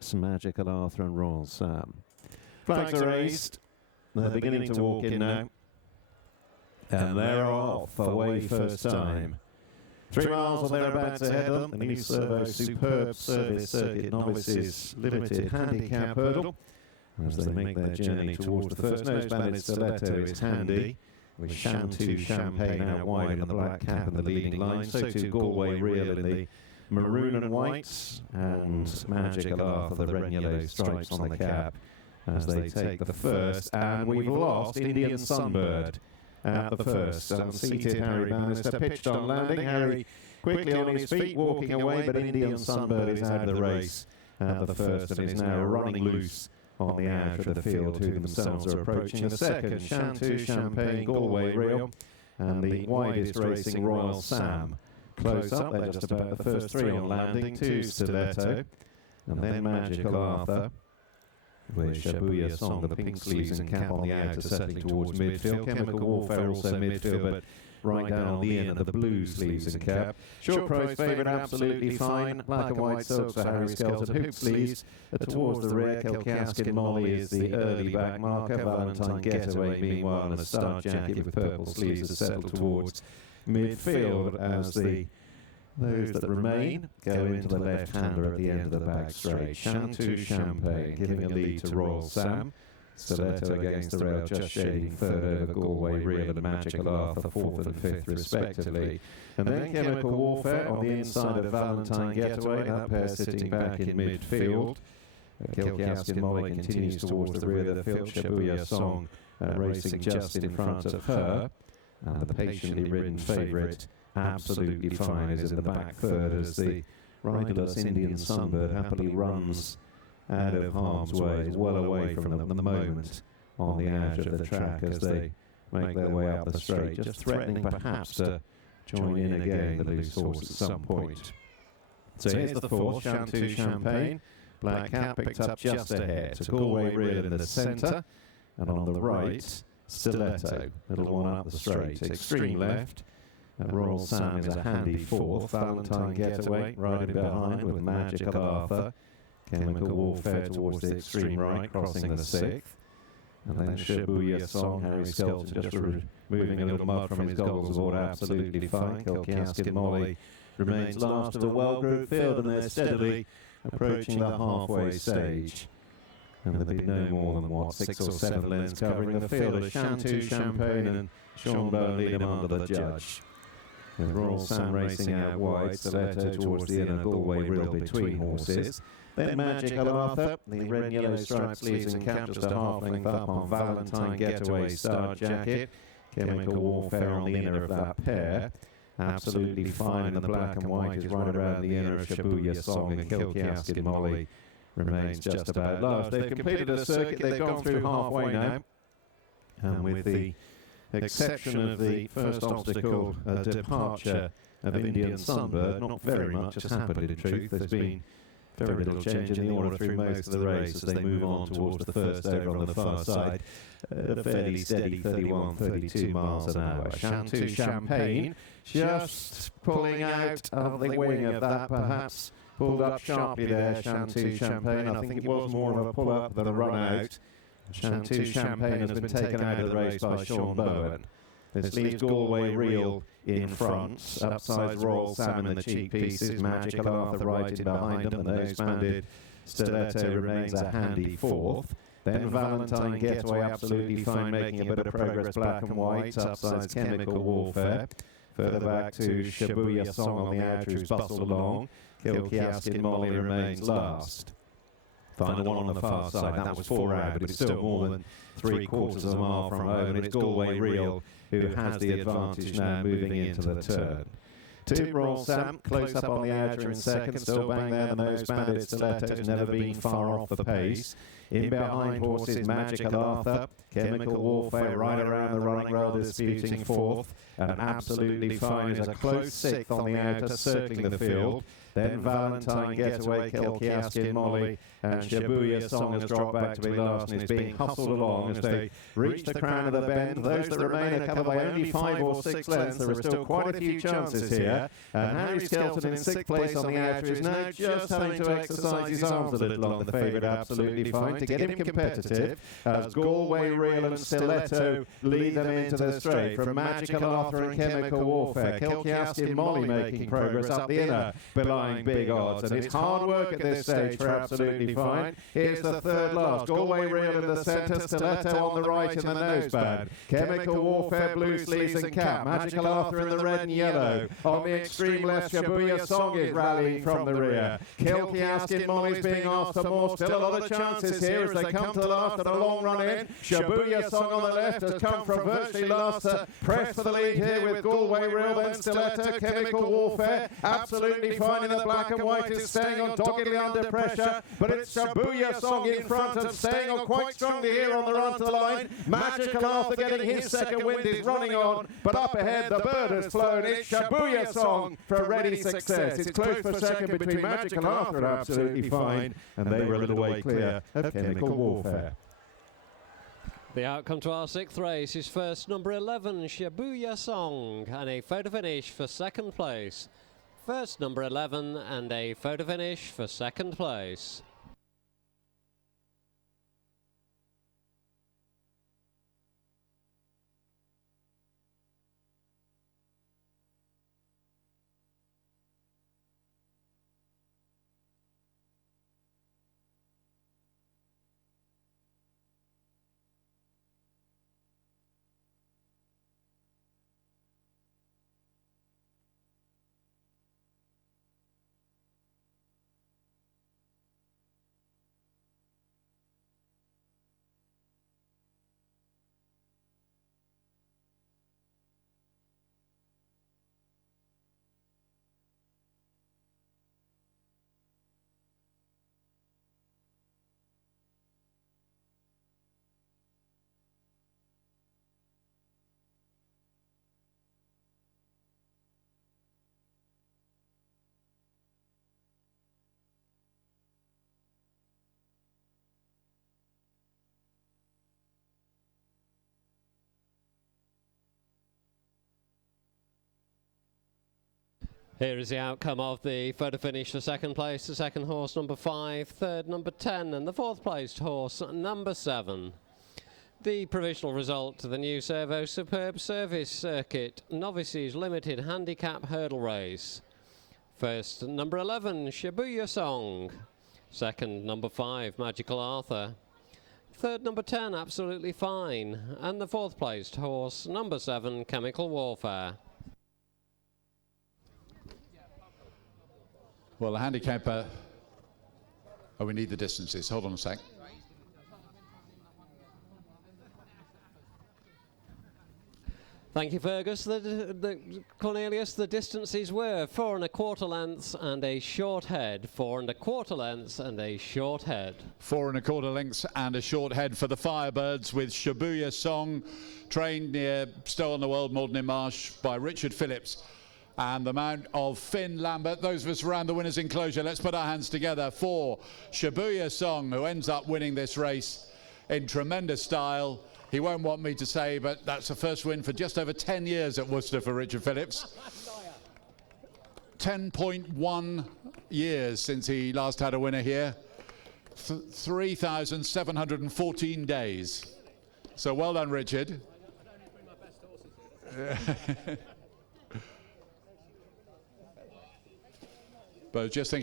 It's Magical Arthur and Royal Sam. Flags are raised. They're beginning to walk in now. And they're off, away first time. 3 miles or thereabouts ahead of them, the new Servo Superb Service Circuit Novices Limited Handicap Hurdle. As they make their journey towards the first nose-banded stiletto, it's Handy, with Shantou Champagne out wide in the black cap and the leading line. So too Galway Real in the maroon and white, and Magical Arthur, the red and yellow stripes on the cap, as they take the first. And we've lost Indian Sunbird at the first. Unseated Harry Bannister pitched on landing. Harry quickly on his feet, walking away, but Indian Sunbird is out of the race at the first and is now running loose on the outer of the field, who themselves are approaching the second. Shantou Champagne, Galway Real, and the widest racing Royal Sam. Close up, they're just about the first 3 on landing. 2 Stiletto, and then Magical Arthur, with Shibuya Song, the pink sleeves and cap on the outer, settling towards midfield. Chemical Warfare also midfield, but right down on the inner, the blue sleeves and cap. Short Pro's favourite, Absolutely Fine. Black and white silks for Harry Skelton. Hoop sleeves towards the rear. Kilkaskin Molly is the early back marker. Valentine Getaway, meanwhile, in a star jacket with purple sleeves, is settled towards midfield as those that remain go into the left-hander at the end of the back straight. Shantou Champagne giving a lead to Royal Sam. Stiletto against the rail, just shading third over Galway Real and Magical Arthur, 4th and 5th respectively. And then Chemical Warfare on the inside of Valentine Getaway, that pair sitting back in midfield. Kilkaskin Molly continues towards the rear of the field. Shibuya Song racing just in front of her. And the patiently ridden favourite, Absolutely Fine, is in the back third as the riderless Indian Sunbird happily runs out of harm's way, is well away from them at the moment on the edge of the track as they make their way up the straight, just threatening perhaps to join in again, the loose horse, at some point. So here's the 4th, Shantou Champagne. Black cap picked up just ahead to Galway Real in the centre, and on the right, Stiletto, little one up the straight, extreme left. And Royal Sam is a handy 4th. Valentine Getaway riding behind with Magical Arthur. Chemical Warfare towards the extreme right, crossing the 6th. And then Shibuya Song, Harry Skelton just removing a little mud from his goggles aboard Absolutely Fine. Kilkaskin Molly remains last of a well-grouped field, and they're steadily approaching the halfway stage. And there'll be no more than, 6 or 7 lengths covering the field as Shantou Champagne and Sean Bowen lead them under the judge. With Royal Sam racing out wide, Stiletto towards the inner, Galway Real between horses. Then Magical Arthur, the red and yellow striped sleeves and cap just a half length up on Valentine Getaway star jacket. Chemical Warfare on the inner of that pair. Absolutely Fine in the black and white is right around the inner of Shibuya Song, and Kilkaskin Molly remains just about last. They've completed a circuit, they've gone through halfway now. And with the exception of the first obstacle, departure of Indian Sunbird, not very much has happened in truth. There's been very little change in the order through most of the race as they move on towards the first over on the far side. A fairly steady 31, 32 miles an hour. Shantou Champagne just pulling out of the wing of that, perhaps pulled up sharply there, Shantou Champagne. I think it was more of a pull-up than a run-out. Shantou Champagne has been taken out of the race by Sean Bowen. This leaves Galway Real in front. Upsides Royal Sam in the cheek pieces. Magical Arthur right in behind them. The nose-banded Stiletto remains a handy 4th. Then Valentine Getaway Absolutely Fine, making a bit of progress, black and white. Upsides Chemical Warfare. Further back to Shibuya Song on the outer, who's bustled along. Kilkaskin Molly remains last. Final one on the far side, that was 4 out, but it's still more than 3/4 of a mile from home, and it's Galway Real who has the advantage now moving into the turn. 2 Royal Sam, close up on the outer in second, still bang there, the nose-banded Stiletto's never been far off the pace. In behind horses, Magical Arthur, Chemical Warfare right around the running rail, disputing 4th, and Absolutely Fine is a close 6th on the outer, circling the field. Then Valentine, Getaway, Kilkiaskin, Molly, and Shibuya Song has dropped back to be last and is being hustled along as they reach the crown of the bend. Those that remain are covered by only 5 or 6 lengths. There are still quite a few chances here. And Harry Skelton in 6th place on the outer is now just having to exercise his arms a little on the favourite Absolutely Fine to get him competitive, as Galway Reel and Stiletto lead them into the straight. From Magical Arthur and Chemical Warfare, Kilkiaskin Molly making progress up the inner, belying big odds. And it's hard work at this stage for Absolutely Fine. Here's the third last. Galway Reel in the centre, Stiletto on the right in the noseband. Chemical Warfare, blue sleeves and cap. Magical Arthur in the red and yellow. On the extreme left, Shibuya Song is rallying from the rear. Kilkiaskin Molly's being asked for more. Still a lot of chances here as they come to the last and a long run in. Shibuya Song on the left has come from virtually last to press for the lead here with Galway Reel, then Stiletto, Chemical Warfare. Absolutely Fine in the black and white is staying on doggedly under pressure, but it's Shibuya Song in front and staying on quite strongly here on the run to the line. Magical Arthur getting his second wind is running on, but up ahead the bird has flown. It's Shibuya Song for ready success. It's close for second between Magical Arthur and Absolutely Fine, and they were a little way clear of Chemical Warfare. The outcome to our 6th race is first number 11, Shibuya Song, and a photo finish for 2nd place. First number 11 and a photo finish for 2nd place. Here is the outcome of the photo finish for 2nd place. The 2nd horse number 5, 3rd number 10, and the 4th placed horse number 7. The provisional result to the new Servo Superb Service Circuit Novices Limited Handicap Hurdle Race. First number 11, Shibuya Song. 2nd number 5, Magical Arthur. 3rd number 10, Absolutely Fine. And the 4th placed horse number 7, Chemical Warfare. Well, the handicapper, we need the distances. Hold on a sec. Thank you, Fergus. Cornelius, the distances were 4 1/4 lengths and a short head. 4 1/4 lengths and a short head. 4 1/4 lengths and a short head for the Firebirds, with Shibuya Song, trained near Stow on the Wold, Malden Marsh, by Richard Phillips, and the mount of Finn Lambert. Those of us around the winner's enclosure, let's put our hands together for Shibuya Song, who ends up winning this race in tremendous style. He won't want me to say, but that's the first win for just over 10 years at Worcester for Richard Phillips. 10.1 years since he last had a winner here. 3,714 days. So well done, Richard. But just think